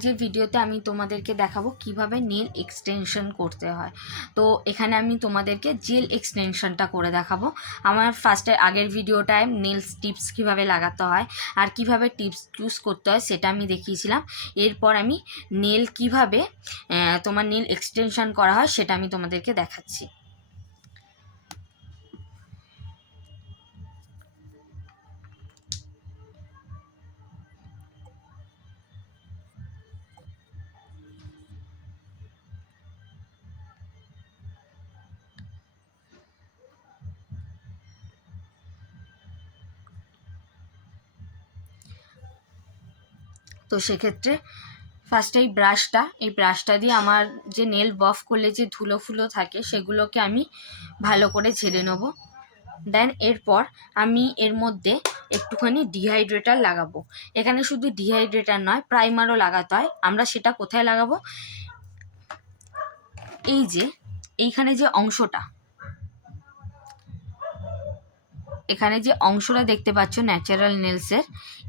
আজকের ভিডিওতে আমি তোমাদেরকে দেখাবো কিভাবে নেল এক্সটেনশন করতে হয়। তো এখানে আমি তোমাদেরকে জেল এক্সটেনশনটা করে দেখাবো। আমার ফার্স্টে আগের ভিডিওটায় নেলস টিপস কিভাবে লাগাতে হয় আর কিভাবে টিপস চুজ করতে হয় সেটা আমি দেখিয়েছিলাম। এরপর আমি নেল কিভাবে তোমার নেল এক্সটেনশন করা হয় সেটা আমি তোমাদেরকে দেখাচ্ছি। তো সেক্ষেত্রে ফার্স্ট এই ব্রাশটা দিয়ে আমার যে নেল বাফ করলে যে ধুলো ফুলো থাকে সেগুলোকে আমি ভালো করে ঝেড়ে নেবো। দেন এরপর আমি এর মধ্যে একটুখানি ডিহাইড্রেটার লাগাবো। এখানে শুধু ডিহাইড্রেটার নয়, প্রাইমারও লাগাতে হয়। আমরা সেটা কোথায় লাগাবো? এই যে এইখানে যে অংশটা, এখানে যে অংশটা দেখতে পাচ্ছ ন্যাচারাল নেলসের,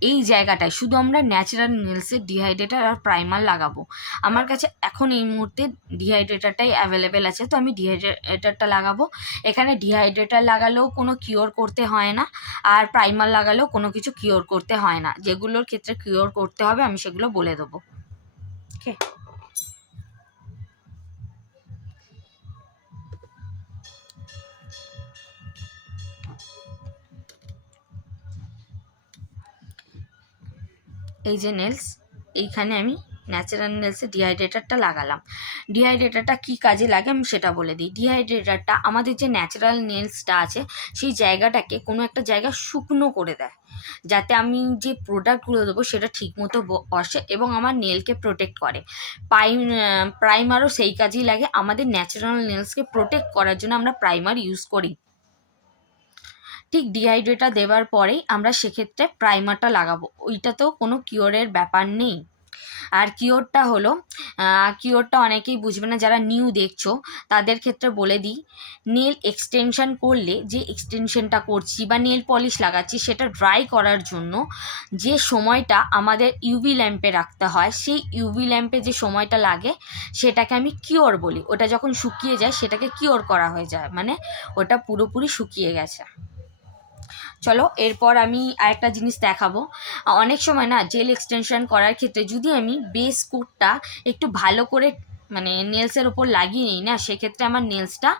এই জায়গাটায় শুধু আমরা ন্যাচারাল নেলসের ডিহাইড্রেটার আর প্রাইমার লাগাবো। আমার কাছে এখন এই মুহূর্তে ডিহাইড্রেটারটাই অ্যাভেলেবেল আছে, তো আমি ডিহাইড্রেটারটা লাগাবো। এখানে ডিহাইড্রেটার লাগালেও কোনো কিওর করতে হয় না, আর প্রাইমার লাগালেও কোনো কিছু কিওর করতে হয় না। যেগুলোর ক্ষেত্রে কিওর করতে হবে আমি সেগুলো বলে দেবো। ওকে, এই যে নেলস, এইখানে আমি ন্যাচারাল নেলসে ডিহাইড্রেটারটা লাগালাম। ডিহাইড্রেটারটা কী কাজে লাগে আমি সেটা বলে দিই। ডিহাইড্রেটারটা আমাদের যে ন্যাচারাল নেলসটা আছে সেই জায়গাটাকে কোনো একটা জায়গা শুকনো করে দেয়, যাতে আমি যে প্রোডাক্টগুলো দেবো সেটা ঠিকমতো বসে এবং আমার নেলকে প্রোটেক্ট করে। প্রাইমারও সেই কাজেই লাগে। আমাদের ন্যাচারাল নেলসকে প্রোটেক্ট করার জন্য আমরা প্রাইমার ইউজ করি। ঠিক ডিহাইড্রেটার দেওয়ার পরেই আমরা সেক্ষেত্রে প্রাইমারটা লাগাবো। ওইটাতেও কোনো কিওরের ব্যাপার নেই। আর কিওরটা অনেকেই বুঝবে না, যারা নিউ দেখছো তাদের ক্ষেত্রে বলে দিই। নেল এক্সটেনশন করলে যে এক্সটেনশনটা করছি বা নেল পলিশ লাগাচ্ছি সেটা ড্রাই করার জন্য যে সময়টা আমাদের ইউভি ল্যাম্পে রাখতে হয়, সেই ইউভি ল্যাম্পে যে সময়টা লাগে সেটাকে আমি কিওর বলি। ওটা যখন শুকিয়ে যায় সেটাকে কিওর করা হয়ে যায়, মানে ওটা পুরোপুরি শুকিয়ে গেছে। চলো এরপর আমি আরেকটা জিনিস দেখাবো। অনেক সময় না জেল এক্সটেনশন করার ক্ষেত্রে যদি আমি বেস কোটটা একটু ভালো করে মানে নেলসের ওপর লাগিয়ে নিই না, সেক্ষেত্রে আমার নেলসটা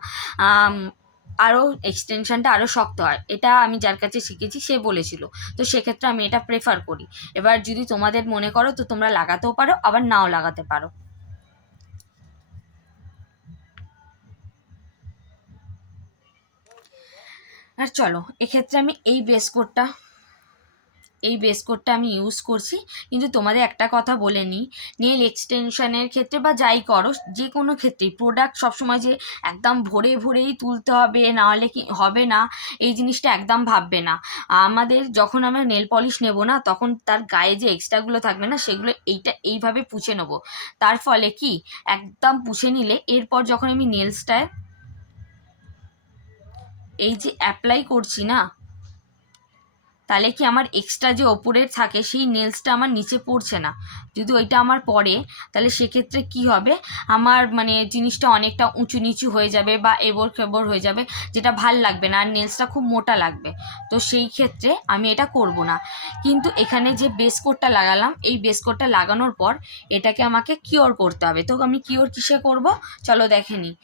আরও এক্সটেনশনটা আরও শক্ত হয়। এটা আমি যার কাছে শিখেছি সে বলেছিল, তো সেক্ষেত্রে আমি এটা প্রেফার করি। এবার যদি তোমাদের মনে করো তো তোমরা লাগাতেও পারো, আবার নাও লাগাতে পারো। আর চলো এক্ষেত্রে আমি এই বেস কোটটা আমি ইউজ করছি। কিন্তু তোমাদের একটা কথা বলে নিই, নেল এক্সটেনশনের ক্ষেত্রে বা যাই করো, যে কোনো ক্ষেত্রেই প্রোডাক্ট সবসময় যে একদম ভরেই তুলতে হবে, নাহলে কি হবে না, এই জিনিসটা একদম ভাববে না। আমাদের যখন আমরা নেল পলিশ নেব না, তখন তার গায়ে যে এক্সট্রাগুলো থাকবে না সেগুলো এইভাবে পুছে নেবো। তার ফলে কি, একদম পুছে নিলে এরপর যখন আমি নেলসটায় এই যে অ্যাপ্লাই করছি না, তাহলে কি আমার এক্সট্রা যে ওপরের থাকে সেই নেলসটা আমার নিচে পড়ছে না। যদি ওইটা আমার পড়ে তাহলে সেক্ষেত্রে কি হবে, আমার মানে জিনিসটা অনেকটা উঁচু নিচু হয়ে যাবে বা এবড় খেবড় হয়ে যাবে, যেটা ভাল লাগবে না, আর নেলসটা খুব মোটা লাগবে। তো সেই ক্ষেত্রে আমি এটা করব না। কিন্তু এখানে যে বেস কোটটা লাগালাম, এই বেস কোটটা লাগানোর পর এটাকে আমাকে কিওর করতে হবে। তো আমি কিওর কিসে করব চলো দেখে নিই।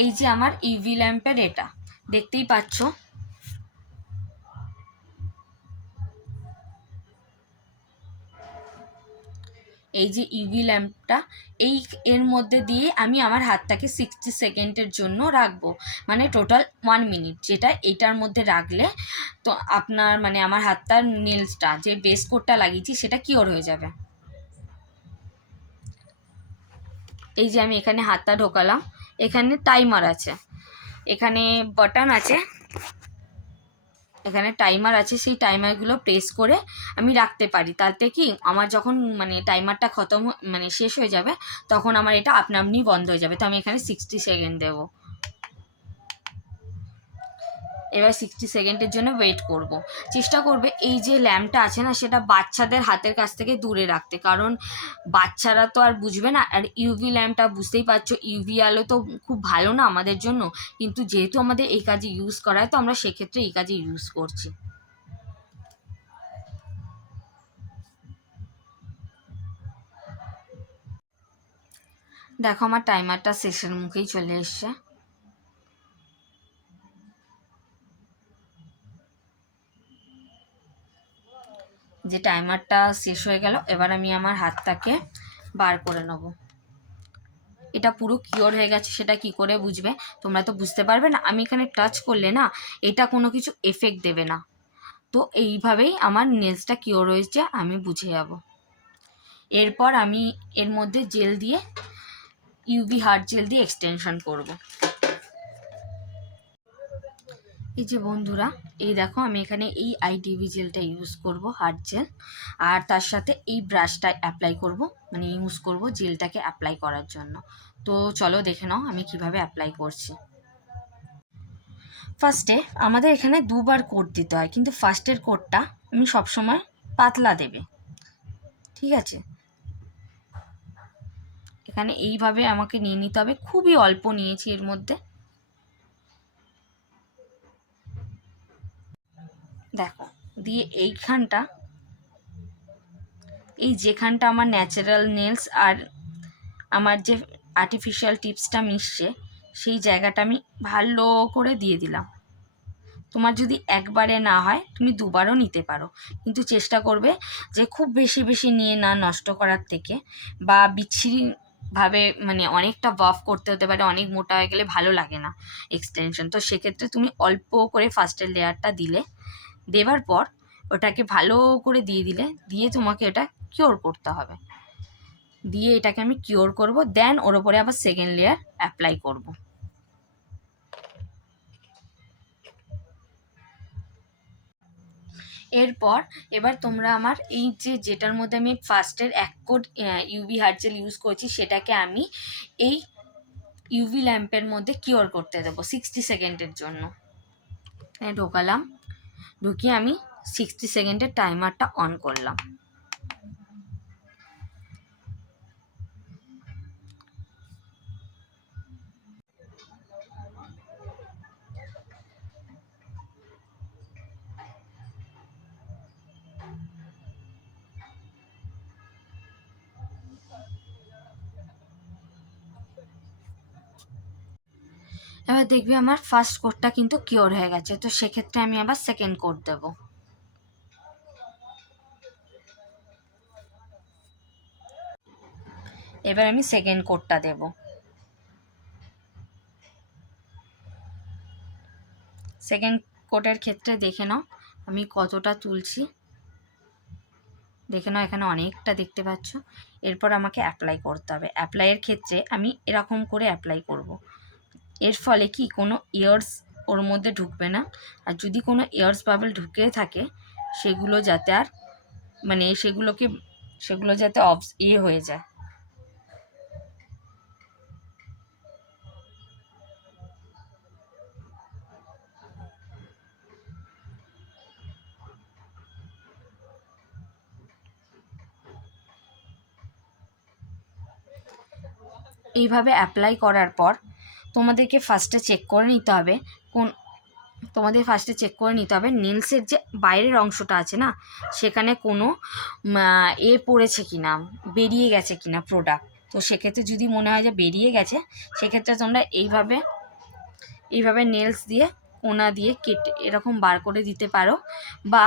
এই যে আমার ইউভি ল্যাম্পের এটা দেখতেই পাচ্ছ, এই যে ইউভি ল্যাম্পটা, এর মধ্যে দিয়ে আমি আমার হাতটাকে 60 সেকেন্ডের জন্য রাখবো, মানে টোটাল 1 মিনিট, যেটা এইটার মধ্যে রাখলে তো আপনার মানে আমার হাতটার নেলসটা যে বেস কোটটা লাগিয়েছি সেটা কিওর হয়ে যাবে। এই যে আমি এখানে হাতটা ঢোকালাম, এখানে টাইমার আছে, এখানে বাটন আছে, এখানে টাইমার আছে, সেই টাইমারগুলো প্রেস করে আমি রাখতে পারি। তাতে কি আমার যখন মানে টাইমারটা মানে শেষ হয়ে যাবে তখন আমার এটা আপনি বন্ধ হয়ে যাবে। তো আমি এখানে 60 সেকেন্ড দেবো। এবার 60 সেকেন্ডের জন্য ওয়েট করব। চেষ্টা করবে এই যে ল্যাম্পটা আছে না, সেটা বাচ্চাদের হাতের কাছ থেকে দূরে রাখতে, কারণ বাচ্চারা তো আর বুঝবে না। আর ইউভি ল্যাম্পটা বুঝতেই পারছো, ইউভি আলো তো খুব ভালো না আমাদের জন্য, কিন্তু যেহেতু আমাদের এই কাজে ইউজ করা হয় তো আমরা সেক্ষেত্রে এই কাজে ইউজ করছি। দেখো আমার টাইমারটা শেষের মুখেই চলে এসছে। যে টাইমারটা শেষ হয়ে গেল, এবার আমি আমার হাতটাকে বার করে নেব। এটা পুরো কিওর হয়ে গেছে সেটা কি করে বুঝবে? তোমরা তো বুঝতে পারবে না, আমি এখানে টাচ করলে না এটা কোনো কিছু এফেক্ট দেবে না। তো এইভাবেই আমার নেলসটা কিওর হয়েছে আমি বুঝে যাব। এরপর আমি এর মধ্যে জেল দিয়ে, ইউভি হার্ড জেল দিয়ে এক্সটেনশন করব। এই যে বন্ধুরা, এই দেখো আমি এখানে এই আইটিভি জেলটা ইউজ করব, হার্ড জেল, আর তার সাথে এই ব্রাশটা অ্যাপ্লাই করব, মানে ইউজ করব জেলটাকে অ্যাপ্লাই করার জন্য। তো চলো দেখে নাও আমি কিভাবে অ্যাপ্লাই করছি। ফার্স্টে আমাদের এখানে দুবার কোট দিতে হয়, কিন্তু ফার্স্টের কোটটা আমি সবসময় পাতলা দেবে, ঠিক আছে? এখানে এইভাবে আমাকে নিয়ে নিতে হবে, খুবই অল্প নিয়েছি এর মধ্যে। দেখো দিয়ে এইখানটা, এই যেখানটা আমার ন্যাচারাল নেলস আর আমার যে আর্টিফিশিয়াল টিপসটা মিশছে সেই জায়গাটা আমি ভালো করে দিয়ে দিলাম। তোমার যদি একবারে না হয় তুমি দুবারও নিতে পারো, কিন্তু চেষ্টা করবে যে খুব বেশি বেশি নিয়ে না নষ্ট করার থেকে, বা বিচ্ছিরিভাবে মানে অনেকটা বাফ করতে হতে পারে, অনেক মোটা হয়ে গেলে ভালো লাগে না এক্সটেনশন। তো সেক্ষেত্রে তুমি অল্প করে ফার্স্টের লেয়ারটা দিলে, দেওয়ার পর ওটাকে ভালো করে দিয়ে দিলে, দিয়ে তোমাকে এটা কিওর করতে হবে। দিয়ে এটাকে আমি কিওর করব, দেন ওর ওপরে আবার সেকেন্ড লেয়ার অ্যাপ্লাই করব। এরপর এবার তোমরা আমার এই যেটার মধ্যে আমি ফার্স্টের এক coat UV hard gel use করছি সেটাকে আমি এই ইউভি ল্যাম্পের মধ্যে কিওর করতে দেবো 60 সেকেন্ডের জন্য। ঢোকালাম, ঢুকিয়ে আমি 60 সেকেন্ডের টাইমারটা অন করলাম। এবার দেখবি আমার ফার্স্ট কোটটা কিন্তু কিওর হয়ে গেছে, তো সেক্ষেত্রে আমি আবার সেকেন্ড কোট দেব। এবার আমি সেকেন্ড কোটটা দেব। সেকেন্ড কোটের ক্ষেত্রে দেখে নাও আমি কতটা তুলছি, দেখে নাও এখানে অনেকটা দেখতে পাচ্ছ। এরপর আমাকে অ্যাপ্লাই করতে হবে। অ্যাপ্লাইয়ের ক্ষেত্রে আমি এরকম করে অ্যাপ্লাই করব। এর ফলে কি কোনো এয়ার্স ওর মধ্যে ঢুকবে না, আর যদি কোনো এয়ার্স বাবল ঢুকে থাকে সেগুলো যাতে আর মানে সেগুলো যাতে হয়ে যায়। এইভাবে অ্যাপ্লাই করার পর তোমাদেরকে ফার্স্টে চেক করে নিতে হবে নেলসের যে বাইরের অংশটা আছে না, সেখানে কোনো পড়েছে কিনা, বেরিয়ে গেছে কিনা প্রোডাক্ট। তো সেক্ষেত্রে যদি মনে হয় যে বেরিয়ে গেছে, সেক্ষেত্রে তোমরা এইভাবে নেলস দিয়ে কোনা দিয়ে কেটে এরকম বার করে দিতে পারো, বা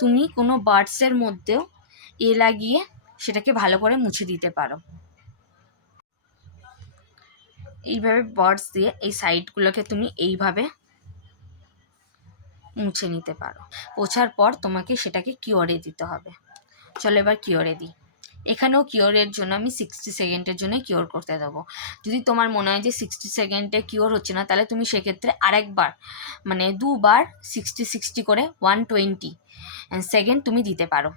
তুমি কোনো বার্ডসের মধ্যেও লাগিয়ে সেটাকে ভালো করে মুছে দিতে পারো। এইভাবে বার্ডস দিয়ে এই সাইডগুলোকে তুমি এইভাবে মুছে নিতে পারো। পোছার পর তোমাকে সেটাকে কিওরে দিতে হবে। চলো এবার কিওরে দিই। এখানেও কিওরের জন্য আমি 60 সেকেন্ডের জন্য কিওর করতে দেবো। যদি তোমার মনে হয় যে 60 সেকেন্ডে কিওর হচ্ছে না, তাহলে তুমি সেক্ষেত্রে আরেকবার মানে দুবার 60 করে 120 সেকেন্ড তুমি দিতে পারো।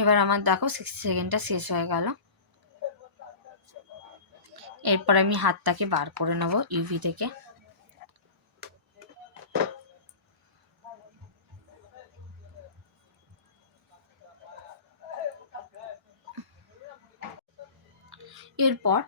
এবার আমার দেখো 60 সেকেন্ডটা শেষ হয়ে গেল। এরপর আমি হাতটাকে বার করে নেব ইউভি থেকে। এরপর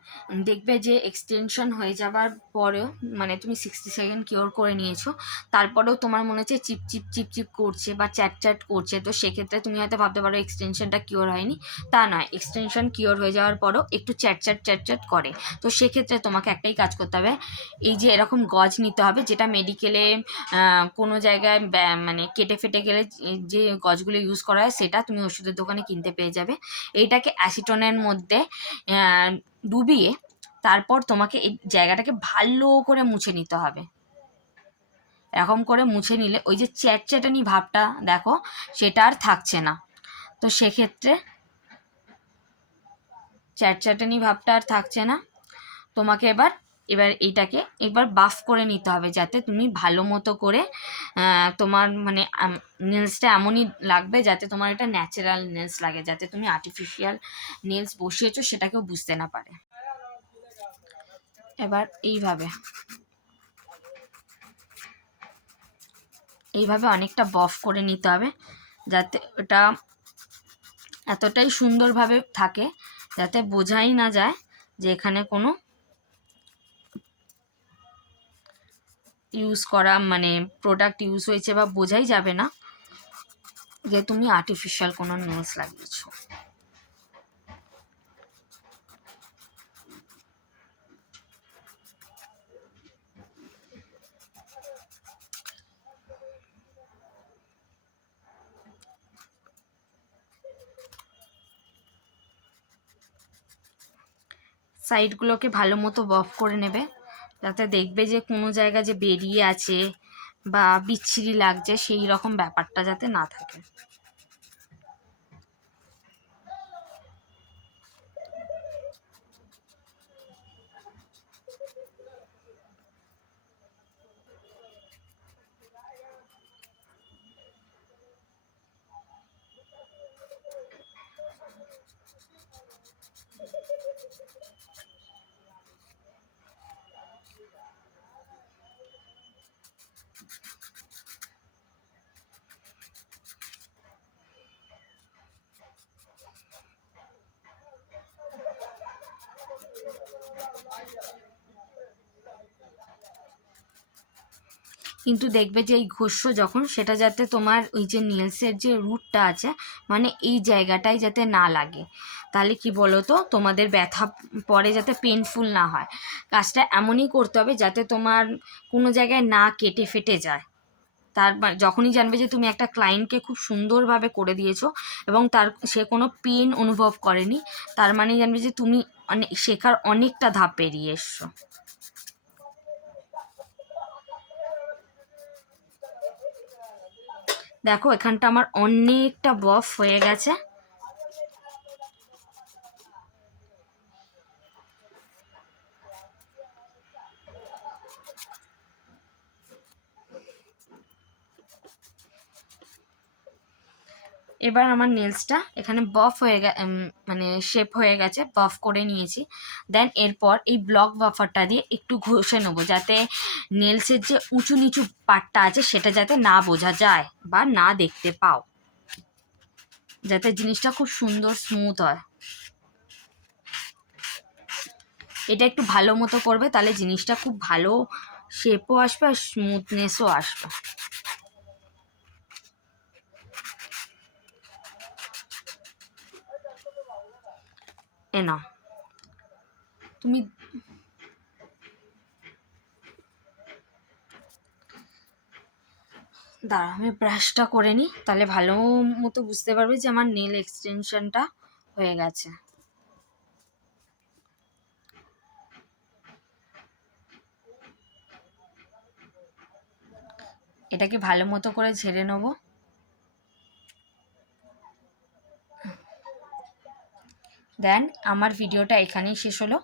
দেখবে যে এক্সটেনশন হয়ে যাবার পরেও মানে তুমি 60 সেকেন্ড কিওর করে নিয়েছো, তারপরেও তোমার মনে হচ্ছে চিপচিপ চিপচিপ করছে বা চ্যাট চ্যাট করছে, তো সেক্ষেত্রে তুমি হয়তো ভাবতে পারো এক্সটেনশনটা কিওর হয়নি। তা নয়, এক্সটেনশন কিওর হয়ে যাওয়ার পরও একটু চ্যাট চ্যাট চ্যাট চ্যাট করে। তো সেক্ষেত্রে তোমাকে একটাই কাজ করতে হবে, এই যে এরকম গজ নিতে হবে, যেটা মেডিকেলে কোনো জায়গায় মানে কেটে ফেটে গেলে যে গজগুলো ইউজ করা হয় সেটা তুমি ওষুধের দোকানে কিনতে পেয়ে যাবে। এইটাকে অ্যাসিটনের মধ্যে ডুবিয়ে তারপর তোমাকে এই জায়গাটাকে ভালো করে মুছে নিতে হবে। এরকম করে মুছে নিলে ওই যে চ্যাটচ্যাটানি ভাবটা দেখো সেটা আর থাকছে না। তো সেক্ষেত্রে চ্যাটচ্যাটানি ভাবটা আর থাকছে না। তোমাকে এবার এইটাকে একবার বাফ করে নিতে হবে, যাতে তুমি ভালো মতো করে তোমার মানে নেলসটা এমনই লাগবে যাতে তোমার এটা ন্যাচারাল নেলস লাগে, যাতে তুমি আর্টিফিশিয়াল নেলস বসিয়েছো সেটাকেও বুঝতে না পারে। এবার এইভাবে অনেকটা বফ করে নিতে হবে, যাতে ওটা এতটাই সুন্দরভাবে থাকে যাতে বোঝাই না যায় যে এখানে কোনো ইউজ করা মানে প্রোডাক্ট ইউজ হয়েছে, বা বোঝাই যাবে না যে তুমি আর্টিফিশিয়াল কোনো নেলস লাগিয়েছো। সাইডগুলোকে ভালো মতো বফ করে নেবে, যাতে দেখবে যে কোনো জায়গা যে বেরিয়ে আছে বা বিচ্ছিরি লাগছে সেই রকম ব্যাপারটা যাতে না থাকে। কিন্তু দেখবে যে এই ঘষছ যখন, সেটা যাতে তোমার ওই যে নেলসের যে রুটটা আছে মানে এই জায়গাটায় যাতে না লাগে, তাহলে কি বলো তো তোমাদের ব্যথা পরে যাতে পেনফুল না হয়। কাজটা এমনই করতে হবে যাতে তোমার কোনো জায়গায় না কেটে ফেটে যায়। যখনই জানবে যে তুমি একটা ক্লায়েন্টকে খুব সুন্দরভাবে করে দিয়েছো এবং সে কোনো পেন অনুভব করেনি, তার মানে জানবে যে তুমি শেখার অনেকটা ধাপ পেরিয়ে এসছো। দেখো এখানটা আমার অনেকটা বফ হয়ে গেছে। এবার আমার নেলসটা এখানে বফ হয়ে মানে শেপ হয়ে গেছে, বফ করে নিয়েছি। দেন এরপর এই ব্লক বাফারটা দিয়ে একটু ঘষে নেবো, যাতে নেলসের যে উঁচু নিচু পার্টটা আছে সেটা যাতে না বোঝা যায় বা না দেখতে পাও, যাতে জিনিসটা খুব সুন্দর স্মুথ হয়। এটা একটু ভালো মতো করবে, তাহলে জিনিসটা খুব ভালো শেপও আসবে আর স্মুথনেসও আসবে। এ নাও তুমি দাঁড়া আমি ব্রাশটা করে নিই, তাহলে ভালো মতো বুঝতে পারবে যে আমার নেল এক্সটেনশনটা হয়ে গেছে। এটাকে ভালো মতো করে ঝেড়ে নেবো। দেন আমার ভিডিওটা এখানেই শেষ হলো।